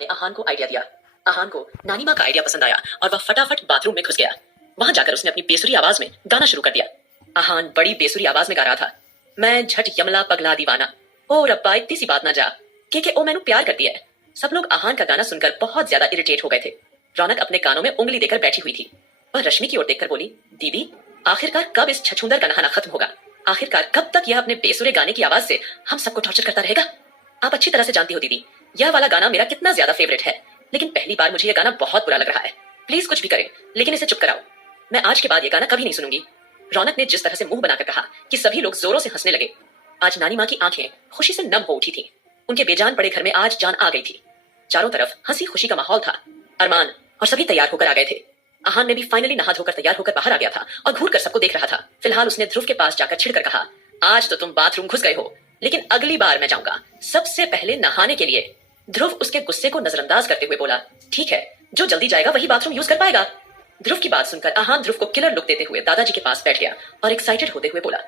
ने आहान को आइडिया दिया। आहान को नानी माँ का आइडिया पसंद आया और वह फटाफट बाथरूम में घुस गया। वहां जाकर उसने अपनी बेसुरी आवाज में गाना शुरू कर दिया। आहान बड़ी बेसुरी आवाज में गा रहा था, मैं झट यमला पगला दीवाना, ओ रब्बा इतनी सी बात ना जा, के ओ मैनू प्यार करती है। सब लोग आहान का गाना सुनकर बहुत ज्यादा इरिटेट हो गए थे। रौनक अपने कानों में उंगली देकर बैठी हुई थी। वह रश्मि की ओर देखकर बोली, दीदी आखिरकार कब इस छछूंदर का नहाना खत्म होगा? आखिरकार कब तक यह अपने बेसुरे गाने की आवाज से हम सबको टॉर्चर करता रहेगा? आप अच्छी तरह से जानती हो दीदी, यह वाला गाना मेरा कितना ज्यादा फेवरेट है, लेकिन पहली बार मुझे यह गाना बहुत बुरा लग रहा है। प्लीज कुछ भी करें, लेकिन इसे चुप कराओ। मैं आज के बाद यह गाना कभी नहीं सुनूंगी। रौनक ने जिस तरह से मुंह बनाकर कहा कि सभी लोग जोरों से हंसने लगे। आज नानी माँ की आंखें खुशी से नम हो उठी थी। उनके बेजान पड़े घर में आज जान आ गई थी। चारों तरफ हंसी खुशी का माहौल था। अरमान और सभी तैयार होकर आ गए थे। आहान ने भी फाइनली नहा धोकर तैयार होकर बाहर आ गया था और घूर कर सबको देख रहा था। फिलहाल उसने ध्रुव के पास जाकर छिड़कर कहा, आज तो तुम बाथरूम घुस गए हो, लेकिन अगली बार मैं जाऊंगा सबसे पहले नहाने के लिए। ध्रुव उसके गुस्से को नजरअंदाज करते हुए बोला, ठीक है, जो जल्दी जाएगा वही बाथरूम यूज कर पाएगा। ध्रुव की बात सुनकर आहान ध्रुव को किलर लुक देते हुए दादाजी के पास बैठ गया और एक्साइटेड होते हुए बोला,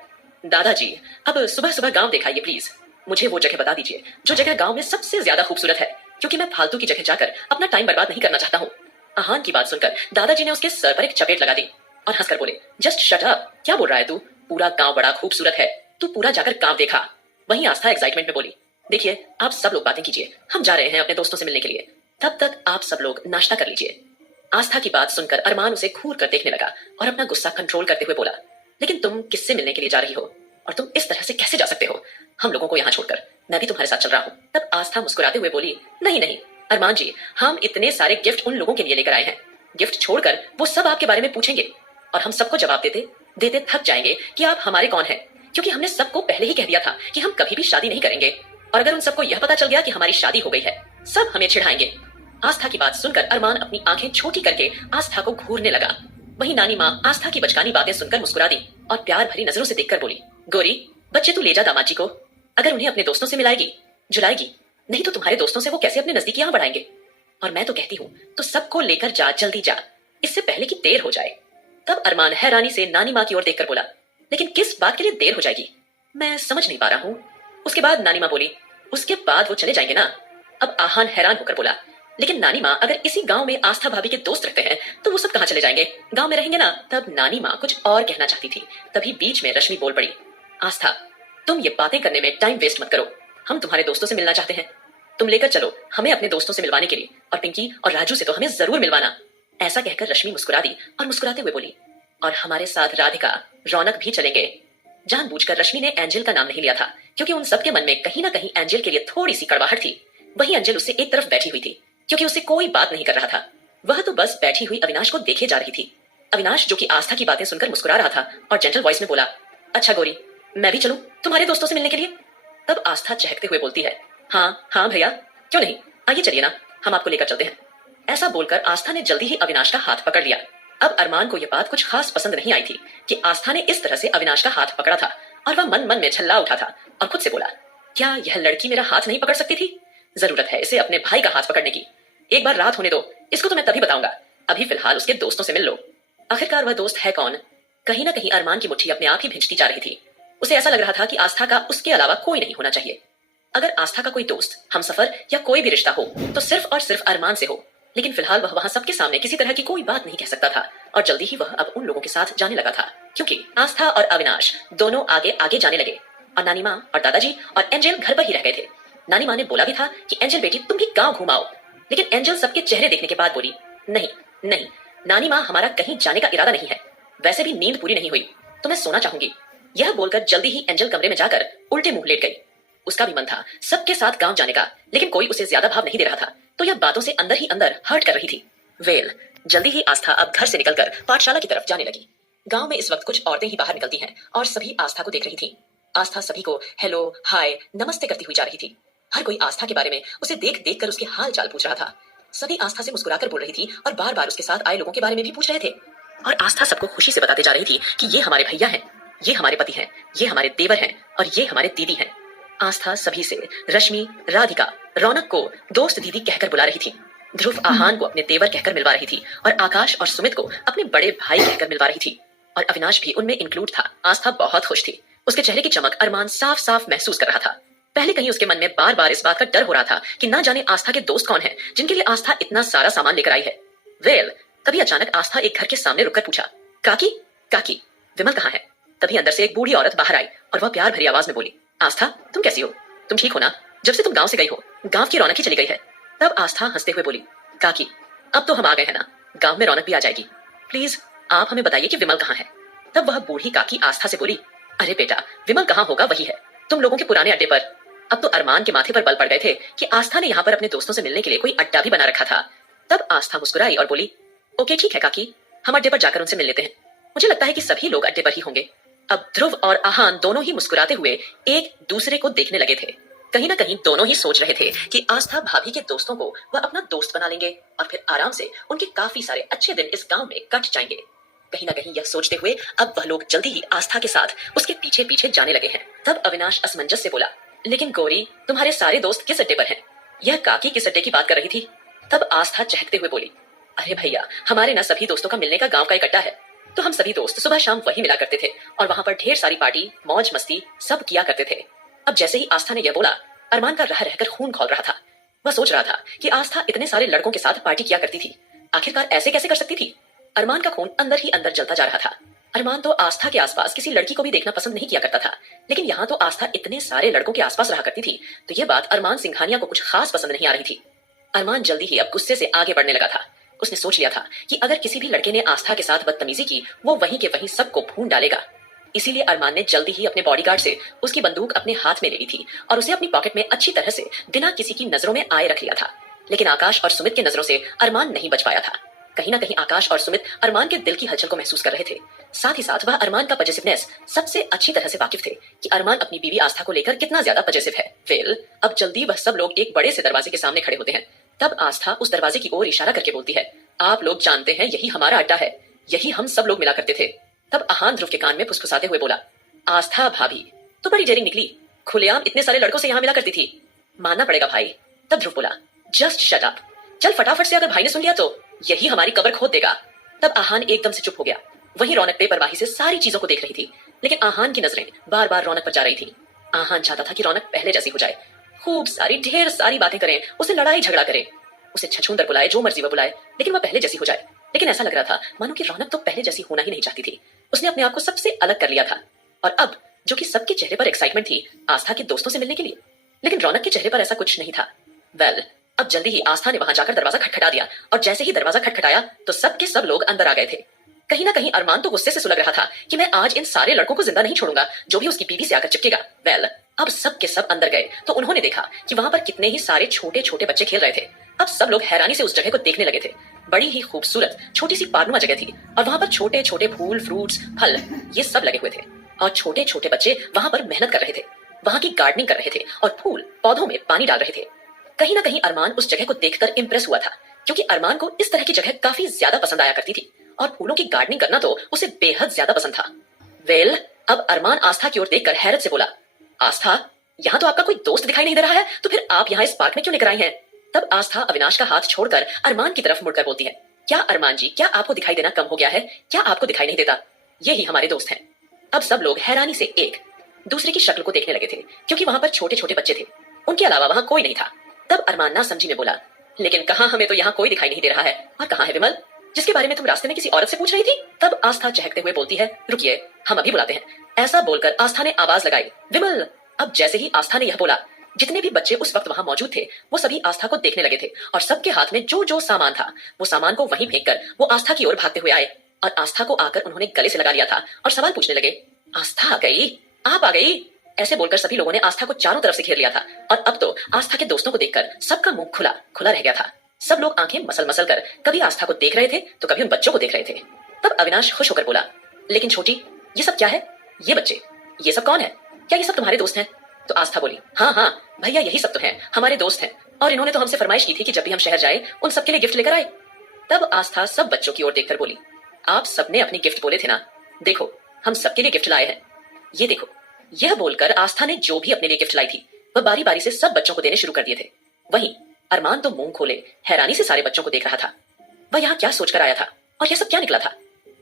दादाजी अब सुबह सुबह गांव दिखाइए प्लीज। मुझे वो जगह बता दीजिए जो जगह गांव में सबसे ज्यादा खूबसूरत है, क्योंकि मैं फालतू की जगह जाकर अपना टाइम बर्बाद नहीं करना चाहता हूँ। आहान की बात सुनकर दादाजी ने उसके सर पर एक चपेट लगा दी और हंसकर बोले, जस्ट शट अप, क्या बोल रहा है तू? पूरा गांव बड़ा खूबसूरत है, तू पूरा जाकर गांव देखा। वहीं आस्था एक्साइटमेंट में बोली, देखिए आप सब लोग बातें कीजिए, हम जा रहे हैं अपने दोस्तों से मिलने के लिए, तब तक आप सब लोग नाश्ता कर लीजिए। आस्था की बात सुनकर अरमान उसे घूर कर देखने लगा और अपना गुस्सा कंट्रोल करते हुए बोला, लेकिन तुम किससे मिलने के लिए जा रही हो और तुम इस तरह से कैसे जा सकते हो हम लोगों को यहाँ छोड़कर? मैं भी तुम्हारे साथ चल रहा हूँ। तब आस्था मुस्कुराते हुए बोली, नहीं नहीं अरमान जी, हम इतने सारे गिफ्ट उन लोगों के लिए लेकर आए हैं, गिफ्ट छोड़कर वो सब आपके बारे में पूछेंगे और हम सबको जवाब देते देते थक जाएंगे कि आप हमारे कौन हैं, क्योंकि हमने सबको पहले ही कह दिया था कि हम कभी भी शादी नहीं करेंगे। और अगर उन सबको यह पता चल गया कि हमारी शादी हो गई है, सब हमें चिढ़ाएंगे। आस्था की बात सुनकर अरमान अपनी आंखें छोटी करके आस्था को घूरने लगा। वहीं नानी माँ आस्था की बचकानी बातें सुनकर मुस्कुरा दी और प्यार भरी नजरों से देखकर बोली, गोरी बच्चे तू ले जा दामाद जी को, अगर उन्हें अपने दोस्तों से मिलाएगी जुलाएगी, नहीं तो तुम्हारे दोस्तों से वो कैसे अपने नजदीक यहाँ बढ़ाएंगे। और मैं तो कहती हूँ तो सबको लेकर जा, जल्दी जा, इससे पहले कि देर हो जाए। तब अरमान हैरानी से नानी माँ की ओर देखकर बोला, लेकिन किस बात के लिए देर हो जाएगी, मैं समझ नहीं पा रहा हूँ। उसके बाद नानी माँ बोली, उसके बाद वो चले जाएंगे ना। अब आहान हैरान होकर बोला, लेकिन नानी माँ अगर इसी गांव में आस्था भाभी के दोस्त रहते हैं तो वो सब कहाँ चले जाएंगे, गांव में रहेंगे ना। तब नानी माँ कुछ और कहना चाहती थी, तभी बीच में रश्मि बोल पड़ी, आस्था तुम ये बातें करने में टाइम वेस्ट मत करो, हम तुम्हारे दोस्तों से मिलना चाहते हैं, तुम लेकर चलो हमें अपने दोस्तों से मिलवाने के लिए, और पिंकी और राजू से तो हमें जरूर मिलवाना। ऐसा कहकर रश्मि मुस्कुरा दी और मुस्कुराते हुए बोली, और हमारे साथ राधिका रौनक भी चलेंगे। जानबूझकर रश्मि ने एंजल का नाम नहीं लिया था, क्योंकि उन सबके मन में कहीं ना कहीं एंजल के लिए थोड़ी सी कड़वाहट थी। वही एंजल उससे एक तरफ बैठी हुई थी, क्योंकि उससे कोई बात नहीं कर रहा था। वह तो बस बैठी हुई अविनाश को देखे जा रही थी। अविनाश जो कि आस्था की बातें सुनकर मुस्कुरा रहा था और जेंटल वॉइस में बोला, अच्छा गोरी मैं भी चलूं तुम्हारे दोस्तों से मिलने के लिए? तब आस्था चहकते हुए बोलती है, हाँ हाँ भैया क्यों नहीं, आइए चलिए ना, हम आपको लेकर चलते हैं। ऐसा बोलकर आस्था ने जल्दी ही अविनाश का हाथ पकड़ लिया। अब अरमान को यह बात कुछ खास पसंद नहीं आई थी कि आस्था ने इस तरह से अविनाश का हाथ पकड़ा था, और वह मन मन में झल्ला उठा था और खुद से बोला, क्या यह लड़की मेरा हाथ नहीं पकड़ सकती थी? जरूरत है इसे अपने भाई का हाथ पकड़ने की। एक बार रात होने दो, इसको तो मैं तभी बताऊंगा, अभी फिलहाल उसके दोस्तों से मिल लो। आखिरकार वह दोस्त है कौन? कहीं ना कहीं अरमान की मुट्ठी अपने आप ही भिंचती जा रही थी। उसे ऐसा लग रहा था कि आस्था का उसके अलावा कोई नहीं होना चाहिए। अगर आस्था का कोई दोस्त, हमसफर या कोई भी रिश्ता हो तो सिर्फ और सिर्फ अरमान से हो, लेकिन फिलहाल वह वहां सबके सामने किसी तरह की कोई बात नहीं कह सकता था। और जल्दी ही वह अब उन लोगों के साथ जाने लगा था, क्योंकि आस्था और अविनाश दोनों आगे आगे जाने लगे और नानी माँ और दादाजी और एंजल घर पर ही रह गए थे। नानी माँ ने बोला भी था कि एंजल बेटी तुम भी गाँव घुमाओ, लेकिन एंजल सबके चेहरे देखने के बाद बोली, नहीं नहीं नानी माँ, हमारा कहीं जाने का इरादा नहीं है, वैसे भी नींद पूरी नहीं हुई तो मैं सोना चाहूंगी। यह बोलकर जल्दी ही एंजल कमरे में जाकर उल्टे मुंह लेट गई। उसका भी मन था सबके साथ गांव जाने का, लेकिन कोई उसे ज्यादा भाव नहीं दे रहा था, तो यह बातों से अंदर ही अंदर हर्ट कर रही थी। वेल, जल्दी ही आस्था अब घर से निकलकर पाठशाला की तरफ जाने लगी। गांव में इस वक्त कुछ औरतें ही बाहर निकलती हैं और सभी आस्था को देख रही थी। आस्था सभी को हेलो हाय नमस्ते करती हुई जा रही थी। हर कोई आस्था के बारे में उसे देख देख कर उसके हाल चाल पूछ रहा था। सभी आस्था से मुस्कुराकर बोल रही थी और बार बार उसके साथ आए लोगों के बारे में भी पूछ रहे थे। और आस्था सबको खुशी से बताते जा रही थी कि ये हमारे भैया हैं, ये हमारे पति हैं, ये हमारे देवर हैं और ये हमारे दीदी हैं। आस्था सभी से रश्मि, राधिका, रौनक को दोस्त दीदी कहकर बुला रही थी। ध्रुव आहान को अपने देवर कहकर मिलवा रही थी और आकाश और सुमित को अपने बड़े भाई कहकर मिलवा रही थी, और अविनाश भी उनमें इंक्लूड था। आस्था बहुत खुश थी। उसके चेहरे की चमक अरमान साफ साफ महसूस कर रहा था। पहले कहीं उसके मन में बार बार इस बात का डर हो रहा था कि ना जाने आस्था के दोस्त कौन है जिनके लिए आस्था इतना सारा सामान लेकर आई है। तभी अचानक आस्था एक घर के सामने रुककर पूछा, काकी काकी, विमल कहाँ है? तभी अंदर से एक बूढ़ी औरत बाहर आई और वह प्यार भरी आवाज में बोली, आस्था तुम कैसी हो? तुम ठीक हो ना? जब से तुम गांव से गई हो गांव की रौनक ही चली गई है। तब आस्था हंसते हुए बोली, काकी अब तो हम आ गए हैं ना, गांव में रौनक भी आ जाएगी। प्लीज आप हमें बताइए कि विमल कहाँ है? तब वह बूढ़ी काकी आस्था से बोली, अरे बेटा विमल कहाँ होगा, वही है तुम लोगों के पुराने अड्डे पर। अब तो अरमान के माथे पर बल पड़ गए थे कि आस्था ने यहाँ पर अपने दोस्तों से मिलने के लिए कोई अड्डा भी बना रखा था। तब आस्था मुस्कुराई और बोली, ओके ठीक है काकी, हम अड्डे पर जाकर उनसे मिल लेते हैं। मुझे लगता है कि सभी लोग अड्डे पर ही होंगे। अब ध्रुव और आहान दोनों ही मुस्कुराते हुए एक दूसरे को देखने लगे थे। कहीं ना कहीं दोनों ही सोच रहे थे कि आस्था भाभी के दोस्तों को वह अपना दोस्त बना लेंगे और फिर आराम से उनके काफी सारे अच्छे दिन इस गांव में कट जाएंगे। कहीं ना कहीं यह सोचते हुए अब वह लोग जल्दी ही आस्था के साथ उसके पीछे पीछे जाने लगे हैं। तब अविनाश असमंजस से बोला, लेकिन गौरी तुम्हारे सारे दोस्त किस अड्डे पर हैं? यह काकी किस अड्डे की बात कर रही थी? तब आस्था चहकते हुए बोली, अरे भैया हमारे ना सभी दोस्तों का मिलने का गांव का एक अड्डा है, तो हम सभी दोस्त सुबह शाम वही मिला करते थे और वहां पर ढेर सारी पार्टी मौज मस्ती सब किया करते थे। अब जैसे ही आस्था ने यह बोला, अरमान का रह रहकर खून खौल रहा था। वह सोच रहा था कि आस्था इतने सारे लड़कों के साथ पार्टी किया करती थी, आखिरकार ऐसे कैसे कर सकती थी? अरमान का खून अंदर ही अंदर जलता जा रहा था। अरमान तो आस्था के आसपास किसी लड़की को भी देखना पसंद नहीं किया करता था, लेकिन यहाँ तो आस्था इतने सारे लड़कों के आसपास रहा करती थी, तो यह बात अरमान सिंघानिया को कुछ खास पसंद नहीं आ रही थी। अरमान जल्दी ही अब गुस्से से आगे बढ़ने लगा था। उसने सोच लिया था कि अगर किसी भी लड़के ने आस्था के साथ बदतमीजी की, वो वहीं के वहीं सबको भून डालेगा। इसीलिए अरमान ने जल्दी ही अपने बॉडीगार्ड से उसकी बंदूक अपने हाथ में ले ली थी और उसे अपनी पॉकेट में अच्छी तरह से बिना किसी की नजरों में आए रख लिया था। लेकिन आकाश और सुमित की नजरों से अरमान नहीं बच पाया था। कहीं ना कहीं आकाश और सुमित अरमान के दिल की हलचल को महसूस कर रहे थे। साथ ही साथ वह अरमान का पजेसिवनेस सबसे अच्छी तरह से वाकिफ थे कि अरमान अपनी बीवी आस्था को लेकर कितना ज्यादा पजेसिव है। अब जल्दी वह सब लोग एक बड़े से दरवाजे के सामने खड़े होते हैं। तब आस्था उस दरवाजे की ओर इशारा करके बोलती है, आप लोग जानते हैं यही हमारा अड्डा है, यही हम सब लोग मिला करते थे। तब आहान ध्रुव के कान में फुसफुसाते हुए बोला, आस्था भाभी तो बड़ी डेरिंग निकली, खुलेआम इतने सारे लड़कों से यहाँ मिला करती थी, मानना पड़ेगा भाई। तब ध्रुव बोला, जस्ट शट अप, चल फटाफट से, अगर भाई ने सुन लिया तो यही हमारी कब्र खोद देगा। तब आहान एकदम से चुप हो गया। वही रौनक बेपरवाही से सारी चीजों को देख रही थी, लेकिन आहान की नजरें बार बार रौनक पर जा रही थी। आहान चाहता था कि रौनक पहले जैसी हो जाए, खूब सारी ढेर सारी बातें करें, उसे लड़ाई झगड़ा करें, उसे छछूंदर बुलाए, जो मर्जी वो बुलाए, लेकिन वह पहले जैसी हो जाए। लेकिन ऐसा लग रहा था मानो कि रौनक तो पहले जैसी होना ही नहीं चाहती थी। उसने अपने आप को सबसे अलग कर लिया था और अब जो कि सबके चेहरे पर एक्साइटमेंट थी आस्था के दोस्तों से मिलने के लिए, लेकिन रौनक के चेहरे पर ऐसा कुछ नहीं था। अब जल्दी ही आस्था ने वहां जाकर दरवाजा खटखटा दिया और जैसे ही दरवाजा खटखटाया तो सब के सब लोग अंदर आ गए थे। कहीं ना कहीं अरमान तो गुस्से से सुलग रहा था कि मैं आज इन सारे लड़कों को जिंदा नहीं छोड़ूंगा जो भी उसकी बीवी से आकर चिपकेगा। अब सब के सब अंदर गए तो उन्होंने देखा कि वहां पर कितने ही सारे छोटे छोटे बच्चे खेल रहे थे। अब सब लोग हैरानी से उस जगह को देखने लगे थे। बड़ी ही खूबसूरत छोटी सी पार्नुमा जगह थी और वहां पर छोटे छोटे फूल, फ्रूट्स, फल ये सब लगे हुए थे और छोटे छोटे बच्चे वहां पर मेहनत कर रहे थे, वहां की गार्डनिंग कर रहे थे और फूल पौधों में पानी डाल रहे थे। कहीं ना कहीं अरमान उस जगह को देखकर इंप्रेस हुआ था, क्योंकि अरमान को इस तरह की जगह काफी ज्यादा पसंद आया करती थी और फूलों की गार्डनिंग करना तो उसे बेहद ज्यादा पसंद था। अब अरमान आस्था की ओर देखकर हैरत से बोला, आस्था यहाँ तो आपका कोई दोस्त दिखाई नहीं दे रहा है, तो फिर आप यहाँ इस पार्क में क्यों लेकर आई हैं? तब आस्था अविनाश का हाथ छोड़कर अरमान की तरफ मुड़कर बोलती है, क्या अरमान जी, क्या आपको दिखाई देना कम हो गया है? क्या आपको दिखाई नहीं देता? ये ही हमारे दोस्त हैं। अब सब लोग हैरानी से एक दूसरे की शक्ल को देखने लगे थे, क्योंकि वहां पर छोटे छोटे बच्चे थे, उनके अलावा वहां कोई नहीं था। तब अरमान ना समझी में बोला, लेकिन कहाँ, हमें तो यहाँ कोई दिखाई नहीं दे रहा है। और कहाँ है विमल, जिसके बारे में तुम रास्ते में किसी औरत से पूछ रही थी? तब आस्था चहकते हुए बोलती है, रुकिए हम अभी बुलाते हैं। ऐसा बोलकर आस्था ने आवाज लगाई, विमल। अब जैसे ही आस्था ने यह बोला, जितने भी बच्चे उस वक्त वहां मौजूद थे वो सभी आस्था को देखने लगे थे और सबके हाथ में जो जो सामान था वो सामान को वहीं फेंककर वो आस्था की ओर भागते हुए आए और आस्था को आकर उन्होंने गले से लगा लिया था और सवाल पूछने लगे, आस्था आ गई, आप आ गई। ऐसे बोलकर सभी लोगों ने आस्था को चारों तरफ से घेर लिया था और अब तो आस्था के दोस्तों को देखकर सबका मुंह खुला खुला रह गया था। सब लोग आंखें मसल मसल कर कभी आस्था को देख रहे थे तो कभी उन बच्चों को देख रहे थे। तब अविनाश खुश होकर बोला, लेकिन छोटी, ये सब क्या है? ये बच्चे, ये सब कौन है? क्या ये सब तुम्हारे दोस्त हैं? तो आस्था बोली, हाँ हाँ भैया, यही सब तो हैं, हमारे दोस्त हैं और इन्होंने तो हमसे फरमाइश की थी कि जब भी हम शहर जाए उन सबके लिए गिफ्ट लेकर आए। तब आस्था सब बच्चों की ओर देखकर बोली, आप सबने अपनी गिफ्ट बोले थे ना, देखो हम सबके लिए गिफ्ट लाए हैं, ये देखो। यह बोलकर आस्था ने जो भी अपने लिए गिफ्ट लाई थी वह बारी बारी से सब बच्चों को देने शुरू कर दिए थे। वहीं अरमान तो मुंह खोले हैरानी से सारे बच्चों को देख रहा था। वह यहाँ क्या सोचकर आया था और यह सब क्या निकला था?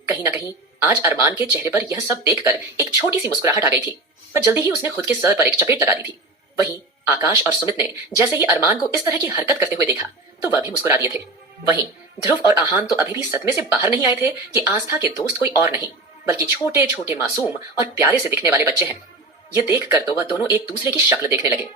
कहीं ना कहीं आज अरमान के चेहरे पर यह सब देखकर एक छोटी सी मुस्कुराहट आ गई थी, पर जल्दी ही उसने खुद के सर पर एक चपेट लगा दी थी। वहीं आकाश और सुमित ने जैसे ही अरमान को इस तरह की हरकत करते हुए देखा तो वह भी मुस्कुरा दिए थे। वहीं ध्रुव और आहान तो अभी भी सदमे से बाहर नहीं आए थे कि आस्था के दोस्त कोई और नहीं बल्कि छोटे छोटे मासूम और प्यारे से दिखने वाले बच्चे हैं। ये देखकर तो वह दोनों एक दूसरे की शक्ल देखने लगे।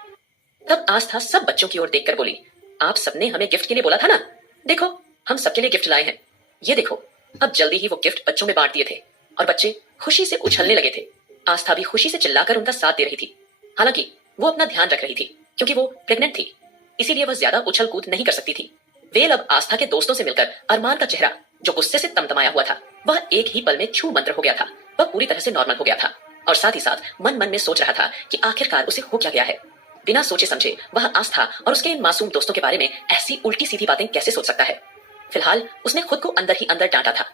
तब आस्था सब बच्चों की ओर देखकर बोली, आप सबने हमें गिफ्ट के लिए बोला था ना, देखो हम सबके लिए गिफ्ट लाए हैं, ये देखो। अब जल्दी ही वो गिफ्ट बच्चों में बांट दिए थे और बच्चे खुशी से उछलने लगे थे। आस्था भी खुशी से चिल्लाकर उनका साथ दे रही थी। हालांकि वो अपना ध्यान रख रही थी क्योंकि वो प्रेग्नेंट थी, इसीलिए वह ज्यादा उछल कूद नहीं कर सकती थी। वेल अब आस्था के दोस्तों से मिलकर अरमान का चेहरा जो गुस्से से तमतमाया हुआ था वह एक ही पल में छू मंत्र हो गया था। वह पूरी तरह से नॉर्मल हो गया था और साथ ही साथ मन मन में सोच रहा था कि आखिरकार उसे हो क्या गया है। बिना सोचे समझे वह आस्था और उसके इन मासूम दोस्तों के बारे में ऐसी उल्टी सीधी बातें कैसे सोच सकता है। फिलहाल उसने खुद को अंदर ही अंदर डांटा था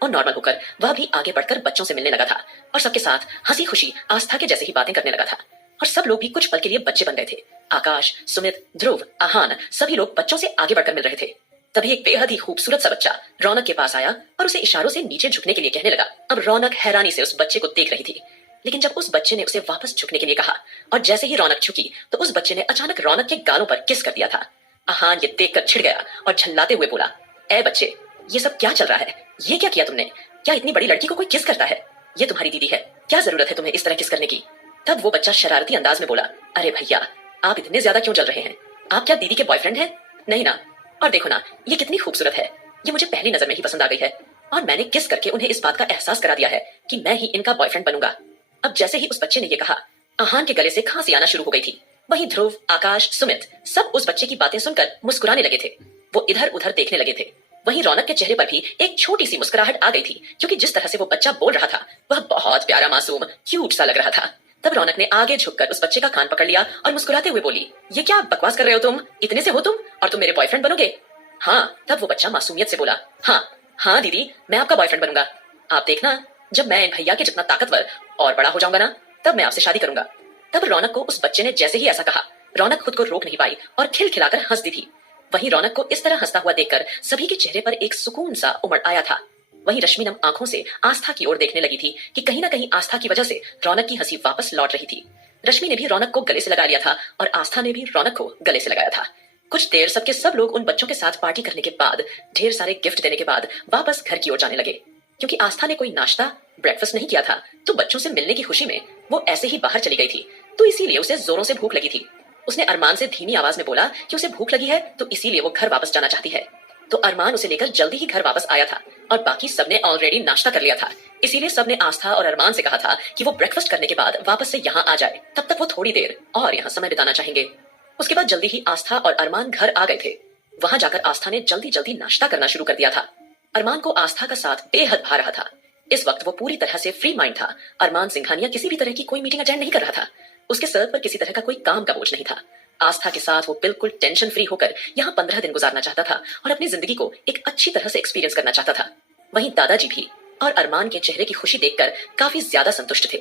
और नॉर्मल होकर वह भी आगे बढ़कर बच्चों से मिलने लगा था और सबके साथ हंसी खुशी आस्था के जैसे ही बातें करने लगा था। और सब लोग भी कुछ पल के लिए बच्चे बन गए थे। आकाश, सुमित, ध्रुव, आहान सभी लोग बच्चों से आगे बढ़कर मिल रहे थे। तभी एक बेहद ही खूबसूरत सा बच्चा रौनक के पास आया और उसे इशारों से नीचे झुकने के लिए कहने लगा। अब रौनक हैरानी से उस बच्चे को देख रही थी, लेकिन जब उस बच्चे ने उसे वापस झुकने के लिए कहा और जैसे ही रौनक झुकी तो उस बच्चे ने अचानक रौनक के गालों पर किस कर दिया था। आहान ये देखकर छिड़ गया और झल्लाते हुए बोला, ए बच्चे, ये सब क्या चल रहा है? ये क्या किया तुमने? क्या इतनी बड़ी लड़की को कोई किस करता है? ये तुम्हारी दीदी है, क्या जरूरत है तुम्हें इस तरह किस करने की? तब वो बच्चा शरारती अंदाज में बोला, अरे भैया, आप इतने ज्यादा क्यों जल रहे हैं? आप क्या दीदी के बॉयफ्रेंड हैं? नहीं ना। और देखो ना, ये कितनी खूबसूरत है, ये मुझे पहली नजर में ही पसंद आ गई है और मैंने किस करके उन्हें इस बात का एहसास करा दिया है कि मैं ही इनका बॉयफ्रेंड बनूंगा। अब जैसे ही उस बच्चे ने ये कहा, आहान के गले से खांसी आना शुरू हो गई थी। वहीं ध्रुव, आकाश, सुमित सब उस बच्चे की बातें सुनकर मुस्कुराने लगे थे। वो इधर उधर देखने लगे थे। वहीं रौनक के चेहरे पर भी एक छोटी सी मुस्कुराहट आ गई थी क्योंकि जिस तरह से वो बच्चा बोल रहा था वह बहुत प्यारा, मासूम, क्यूट सा लग रहा था। तब रौनक ने आगे झुककर उस बच्चे का कान पकड़ लिया और मुस्कुराते हुए बोली, ये क्या बकवास कर रहे हो तुम? इतने से हो तुम और तुम मेरे बॉयफ्रेंड बनोगे? हाँ। तब वो बच्चा मासूमियत से बोला, हाँ दीदी, मैं आपका बॉयफ्रेंड बनूंगा। आप देखना, जब मैं इन भैया के जितना ताकतवर और बड़ा हो जाऊंगा ना, तब मैं आपसे शादी करूंगा। तब रौनक को उस बच्चे ने जैसे ही ऐसा कहा, रौनक खुद को रोक नहीं पाई और खिलखिलाकर हंस दी थी। वहीं रौनक को इस तरह हंसता हुआ देखकर सभी के चेहरे पर एक सुकून सा उमड़ आया था। वहीं रश्मि नम आंखों से आस्था की ओर देखने लगी थी कि कहीं ना कहीं आस्था की वजह से रौनक की हंसी वापस लौट रही थी। रश्मि ने भी रौनक को गले से लगा लिया था और आस्था ने भी रौनक को गले से लगाया था। कुछ देर सबके सब लोग उन बच्चों के साथ पार्टी करने के बाद, ढेर सारे गिफ्ट देने के बाद वापस घर की ओर जाने लगे। क्योंकि आस्था ने कोई नाश्ता, ब्रेकफास्ट नहीं किया था तो बच्चों से मिलने की खुशी में वो ऐसे ही बाहर चली गई थी, तो इसीलिए उसे जोरों से भूख लगी थी। उसने अरमान से धीमी आवाज में बोला कि उसे भूख लगी है तो इसीलिए वो घर वापस जाना चाहती है। तो अरमान उसे लेकर जल्दी ही घर वापस आया था और बाकी सबने ऑलरेडी नाश्ता कर लिया था, इसीलिए सबने आस्था और अरमान से कहा था कि वो ब्रेकफास्ट करने के बाद वापस से यहाँ आ जाए, तब तक वो थोड़ी देर और यहाँ समय बिताना चाहेंगे। उसके बाद जल्दी ही आस्था और अरमान घर आ गए थे। वहां जाकर आस्था ने जल्दी जल्दी नाश्ता करना शुरू कर दिया था। अरमान को आस्था का साथ बेहद भा रहा था। इस वक्त वो पूरी तरह से फ्री माइंड था। अरमान सिंघानिया किसी भी तरह की कोई मीटिंग अटेंड नहीं कर रहा था। उसके सर पर किसी तरह का कोई काम का बोझ नहीं था। आस्था के साथ वो बिल्कुल टेंशन फ्री होकर यहाँ 15 दिन गुजारना चाहता था और अपनी जिंदगी को एक अच्छी तरह से एक्सपीरियंस करना चाहता था। वहीं दादाजी भी और अरमान के चेहरे की खुशी देखकर काफी ज्यादा संतुष्ट थे,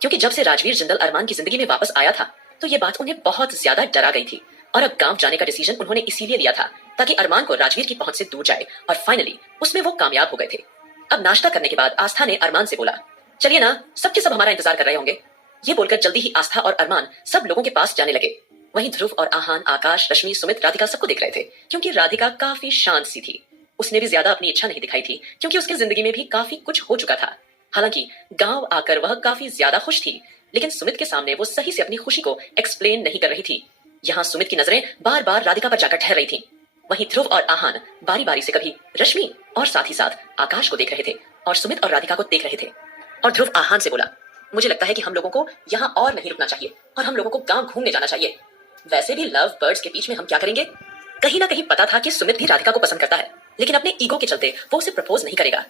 क्योंकि जब से राजवीर जिंदल अरमान की जिंदगी में वापस आया था तो ये बात उन्हें बहुत ज्यादा डरा गई थी और अब गांव जाने का डिसीजन उन्होंने इसीलिए लिया था ताकि अरमान को राजवीर की पहुंच से दूर जाए और फाइनली उसमें वो कामयाब हो गए थे। अब नाश्ता करने के बाद आस्था ने अरमान से बोला, चलिए ना, सबके सब हमारा इंतजार कर रहे होंगे। ये बोलकर जल्दी ही आस्था और अरमान सब लोगों के पास जाने लगे। वहीं ध्रुव और आहान, आकाश, रश्मि, सुमित, राधिका सबको देख रहे थे क्योंकि राधिका काफी शांत सी थी। उसने भी ज्यादा अपनी इच्छा नहीं दिखाई थी क्योंकि उसकी जिंदगी में भी काफी कुछ हो चुका था। हालांकि गांव आकर वह काफी ज्यादा खुश थी, लेकिन सुमित के सामने वो सही से अपनी खुशी को एक्सप्लेन नहीं कर रही थी। यहाँ सुमित की नजरें बार बार राधिका पर जाकर ठहर रही थी। वहीं ध्रुव और आहान बारी बारी से कभी रश्मि और साथ ही साथ आकाश को देख रहे थे और सुमित और राधिका को देख रहे थे। और ध्रुव आहान से बोला, मुझे लगता है कि हम लोगों को यहाँ और नहीं रुकना चाहिए और हम लोगों को गांव घूमने जाना चाहिए। वैसे भी लव बर्ड्स के बीच में हम क्या करेंगे? कहीं ना कहीं पता था कि सुमित भी राधिका को पसंद करता है, लेकिन अपने ईगो के चलते वो उसे प्रपोज नहीं करेगा।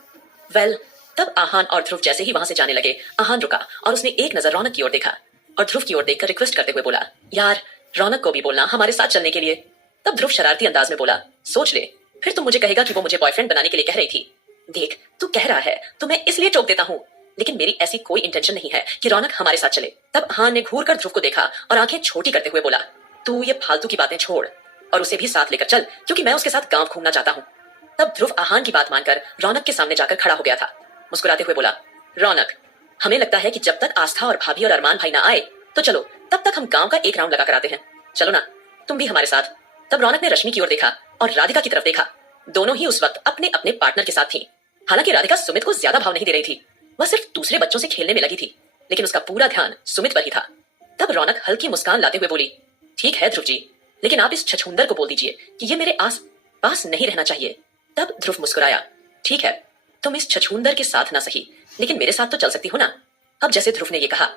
वेल, तब आहान और ध्रुव जैसे ही वहां से जाने लगे, आहान रुका और उसने एक नजर रौनक की ओर देखा और ध्रुव की ओर देखकर रिक्वेस्ट करते हुए बोला, यार रौनक को भी बोलना हमारे साथ चलने के लिए। तब ध्रुव शरारती अंदाज में बोला, सोच ले, फिर तुम मुझे कहेगा कि वो मुझे बॉयफ्रेंड बनाने के लिए कह रही थी। देख, तू कह रहा है तो मैं इसलिए टोक देता हूँ, लेकिन मेरी ऐसी कोई इंटेंशन नहीं है कि रौनक हमारे साथ चले। तब आहान ने घूर कर ध्रुव को देखा और आंखें छोटी करते हुए बोला, तू ये फालतू की बातें छोड़ और उसे भी साथ लेकर चल, क्योंकि मैं उसके साथ गांव घूमना चाहता हूँ। तब ध्रुव आहान की बात मानकर रौनक के सामने जाकर खड़ा हो गया था। मुस्कुराते हुए बोला, रौनक, हमें लगता है कि जब तक आस्था और भाभी और अरमान भाई ना आए तो चलो तब तक हम गांव का एक राउंड लगा कर आते हैं। चलो ना, तुम भी हमारे साथ। तब रौनक ने रश्मि की ओर देखा और राधिका की तरफ देखा। दोनों ही उस वक्त अपने अपने पार्टनर के साथ थी। हालांकि राधिका सुमित को ज्यादा भाव नहीं दे रही थी, वह सिर्फ दूसरे बच्चों से खेलने में लगी थी, लेकिन उसका पूरा ध्यान सुमित पर ही था। तब रौनक हल्की मुस्कान लाते हुए बोली, ठीक है ध्रुव जी, लेकिन आप इस छछूंदर को बोल दीजिए कि ये मेरे आस पास नहीं रहना चाहिए। तब ध्रुव मुस्कुराया, ठीक है, तुम इस छछूंदर के साथ ना सही, लेकिन मेरे साथ तो चल सकती हो ना। अब जैसे ध्रुव ने ये कहा,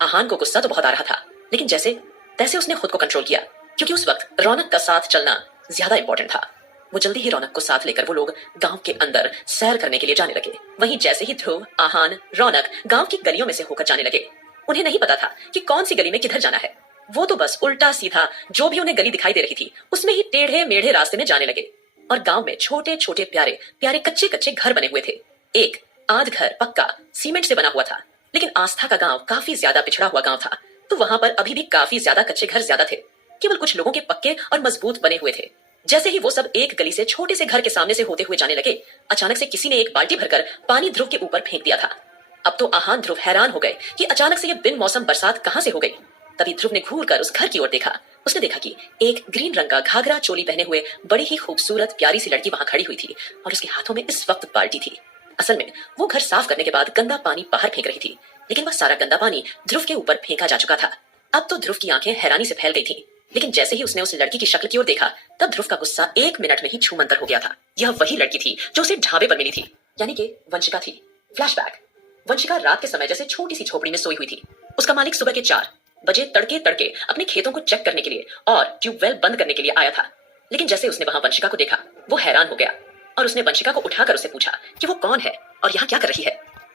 आहान को गुस्सा तो बहुत आ रहा था, लेकिन जैसे तैसे उसने खुद को कंट्रोल किया, क्योंकि उस वक्त रौनक का साथ चलना ज्यादा इंपॉर्टेंट था। वो जल्दी ही रौनक को साथ लेकर वो लोग गांव के अंदर सैर करने के लिए जाने लगे। वहीं जैसे ही ध्रुव, आहान, रौनक गांव की गलियों में से होकर जाने लगे, उन्हें नहीं पता था कि कौन सी गली में किधर जाना है। वो तो बस उल्टा सीधा जो भी उन्हें गली दिखाई दे रही थी उसमें ही टेढ़े मेढ़े रास्ते में जाने लगे। और गांव में छोटे छोटे प्यारे प्यारे कच्चे कच्चे घर बने हुए थे। एक आध घर पक्का सीमेंट से बना हुआ था, लेकिन आस्था का गांव काफी ज्यादा पिछड़ा हुआ गांव था, तो वहां पर अभी भी काफी ज्यादा कच्चे घर ज्यादा थे। केवल कुछ लोगों के पक्के और मजबूत बने हुए थे। जैसे ही वो सब एक गली से छोटे से घर के सामने से होते हुए जाने लगे, अचानक से किसी ने एक बाल्टी भरकर पानी ध्रुव के ऊपर फेंक दिया था। अब तो आहान ध्रुव हैरान हो गए कि अचानक से ये बिन मौसम बरसात कहां से हो गई। तभी ध्रुव ने घूर कर उस घर की ओर देखा। उसने देखा कि एक ग्रीन रंग का घाघरा चोली पहने हुए बड़ी ही खूबसूरत प्यारी सी लड़की वहां खड़ी हुई थी और उसके हाथों में इस वक्त बाल्टी थी। असल में वो घर साफ करने के बाद गंदा पानी बाहर फेंक रही थी, लेकिन वह सारा गंदा पानी ध्रुव के ऊपर फेंका जा चुका था। अब तो ध्रुव की आंखें हैरानी से फैल गई थी, लेकिन जैसे ही उसने उस लड़की की शक्ल की ओर देखा, तब ध्रुव का गुस्सा 1 मिनट में ही छूमंतर हो गया था। यह वही लड़की थी जो उसे ढाबे पर मिली थी, यानी कि वंशिका थी। फ्लैशबैक। वंशिका रात के समय जैसे छोटी सी झोपड़ी में सोई हुई थी। उसका मालिक सुबह के 4 बजे तड़के तड़के अपने खेतों को चेक करने के लिए और ट्यूबवेल बंद करने के लिए आया था। लेकिन जैसे उसने वहां वंशिका को देखा, वो हैरान हो गया और उसने वंशिका को उठाकर उससे पूछा कि वो कौन है और यहाँ क्या कर रही है।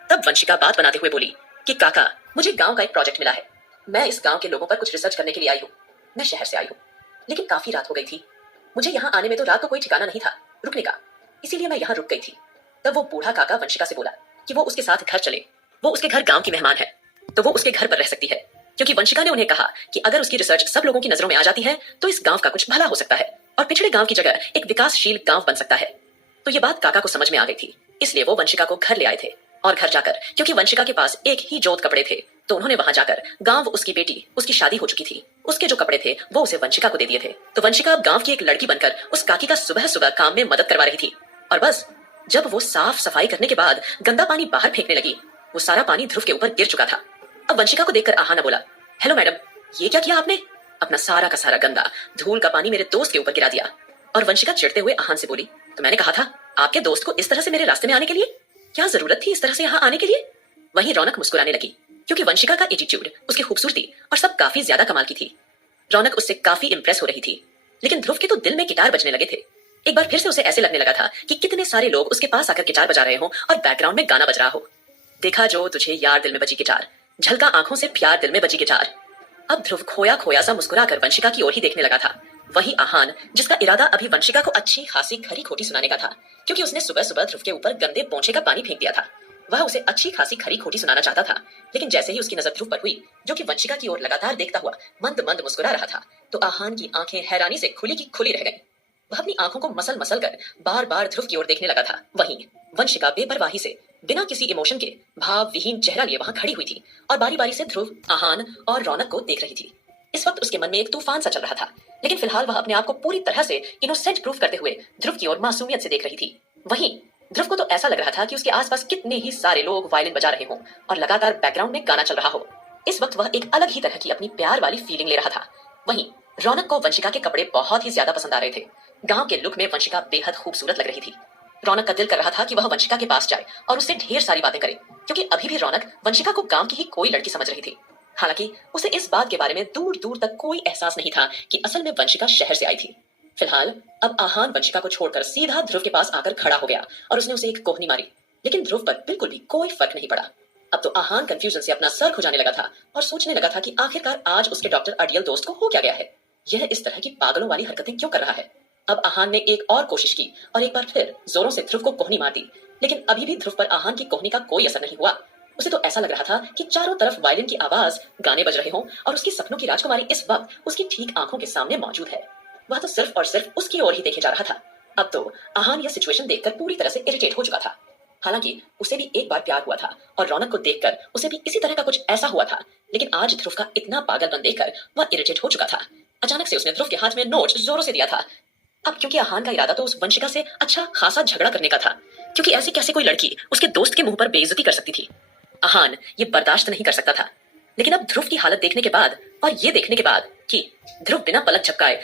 तब वंशिका बात बनाते हुए बोली कि काका, मुझे गांव का एक प्रोजेक्ट मिला है। मैं इस गांव के लोगों पर कुछ रिसर्च करने के लिए आई हूँ। मैं शहर से आई हूँ, लेकिन काफी रात हो गई थी। मुझे यहाँ आने में तो रात को कोई ठिकाना नहीं था रुकने का, इसीलिए मैं यहाँ रुक गई थी। तब वो बूढ़ा काका वंशिका से बोला कि वो उसके साथ घर चले। वो उसके घर गांव की मेहमान है, तो वो उसके घर पर रह सकती है, क्योंकि वंशिका ने उन्हें कहा कि अगर उसकी रिसर्च सब लोगों की नजरों में आ जाती है तो इस गांव का कुछ भला हो सकता है और पिछड़े गांव की जगह एक विकासशील गांव बन सकता है। तो ये बात काका को समझ में आ गई थी, इसलिए वो वंशिका को घर ले आए थे। और घर जाकर, क्योंकि वंशिका के पास एक ही जोत कपड़े थे, तो उन्होंने वहां जाकर गांव उसकी बेटी, उसकी शादी हो चुकी थी, उसके जो कपड़े थे वो उसे वंशिका को दे दिए थे। तो वंशिका अब गांव की एक लड़की बनकर उस काकी का सुबह सुबह काम में मदद करवा रही थी। और बस जब वो साफ सफाई करने के बाद गंदा पानी बाहर फेंकने लगी, वो सारा पानी ध्रुव के ऊपर गिर चुका था। अब वंशिका को देखकर आहाना बोला, हेलो मैडम, ये क्या किया आपने? अपना सारा का सारा गंदा धूल का पानी मेरे दोस्त के ऊपर गिरा दिया। और वंशिका चिढ़ते हुए आहान से बोली, तो मैंने कहा था आपके दोस्त को इस तरह से मेरे रास्ते में आने के लिए? क्या जरूरत थी इस तरह से यहाँ आने के लिए? वहीं रौनक मुस्कुराने लगी, क्योंकि वंशिका का एटीट्यूड, उसकी खूबसूरती और सब काफी ज्यादा कमाल की थी। रौनक उससे काफी इंप्रेस हो रही थी। लेकिन ध्रुव के तो दिल में गिटार बजने लगे थे। एक बार फिर से उसे ऐसे लगने लगा था कि कितने सारे लोग उसके पास आकर गिटार बजा रहे हो और बैकग्राउंड में गाना बज रहा हो। देखा जो तुझे यार दिल में बजी गिटार, झलका आंखों से प्यार दिल में बजी गिटार। अब ध्रुव खोया खोया सा मुस्कुराकर वंशिका की ओर ही देखने लगा था। वही आहान, जिसका इरादा अभी वंशिका को अच्छी खासी खरी खोटी सुनाने का था, क्योंकि उसने सुबह सुबह ध्रुव के ऊपर गंदे पोंछे का पानी फेंक दिया था, वह उसे अच्छी खासी खरी खोटी सुनाना चाहता था। लेकिन जैसे ही उसकी नजर ध्रुव पर हुई, जो कि वंशिका की ओर लगातार देखता हुआ मंद मंद मुस्कुरा रहा था, तो आहान की आंखें हैरानी से खुली की खुली रह गईं। वह अपनी आंखों को मसल मसल कर बार बार ध्रुव की ओर देखने लगा था। वहीं वंशिका बेपरवाही से बिना किसी इमोशन के भाव विहीन चेहरा लिए वहां खड़ी हुई थी और बारी बारी से ध्रुव, आहान और रौनक को देख रही थी। इस वक्त उसके मन में एक तूफान सा चल रहा था, लेकिन फिलहाल वह अपने आप को पूरी तरह से इनोसेंट प्रूफ करते हुए ध्रुव की ओर मासूमियत से देख रही थी। वहीं ध्रुव को तो ऐसा लग रहा था कि उसके आसपास कितने ही सारे लोग वायलिन बजा रहे हों और लगातार बैकग्राउंड में गाना चल रहा हो। इस वक्त वह एक अलग ही तरह की अपनी प्यार वाली फीलिंग ले रहा था। वहीं रौनक को वंशिका के कपड़े बहुत ही ज्यादा पसंद आ रहे थे। गांव के लुक में वंशिका बेहद खूबसूरत लग रही थी। रौनक का दिल कर रहा था कि वह वंशिका के पास जाए और उससे ढेर सारी बातें करे, क्योंकि अभी भी रौनक वंशिका को गांव की ही कोई लड़की समझ रही थी। हालांकि उसे इस बात के बारे में दूर दूर तक कोई एहसास नहीं था कि असल में वंशिका शहर से आई थी। फिलहाल अब आहान वंशिका को छोड़कर सीधा ध्रुव के पास आकर खड़ा हो गया और उसने उसे एक कोहनी मारी, लेकिन ध्रुव पर बिल्कुल भी कोई फर्क नहीं पड़ा। अब तो आहान कंफ्यूजन से अपना सर खुजाने लगा था और सोचने लगा था कि आखिरकार आज उसके डॉक्टर अडियल दोस्त को हो क्या गया है। यह इस तरह की पागलों वाली हरकतें क्यों कर रहा है? अब आहान ने एक और कोशिश की और एक बार फिर जोरों से ध्रुव को कोहनी मार दी, लेकिन अभी भी ध्रुव पर आहान की कोहनी का कोई असर नहीं हुआ। उसे तो ऐसा लग रहा था कि चारों तरफ वायलिन की आवाज, गाने बज रहे हों और उसकी सपनों की राजकुमारी इस वक्त उसकी ठीक आंखों के सामने मौजूद है। वह तो सिर्फ और सिर्फ उसकी ओर ही देखे जा रहा था। अब तो आहान यह सिचुएशन देखकर पूरी तरह से इरिटेट हो चुका था। हालांकि उसे भी एक बार प्यार हुआ था और रौनक को देखकर उसे भी इसी तरह का कुछ ऐसा हुआ था, लेकिन आज ध्रुव का इतना पागलपन देखकर वह इरिटेट हो चुका था। अचानक से उसने ध्रुव के हाथ में नोट जोरों से दिया था। अब क्योंकि आहान का इरादा तो उस वंशिका से अच्छा खासा झगड़ा करने का था, क्योंकि ऐसे कैसे कोई लड़की उसके दोस्त के मुंह पर बेइज्जती कर सकती थी। आहान ये बर्दाश्त नहीं कर सकता था। लेकिन अब ध्रुव की हालत देखने के बाद और ये देखने के बाद कि ध्रुव बिना पलक झपकाए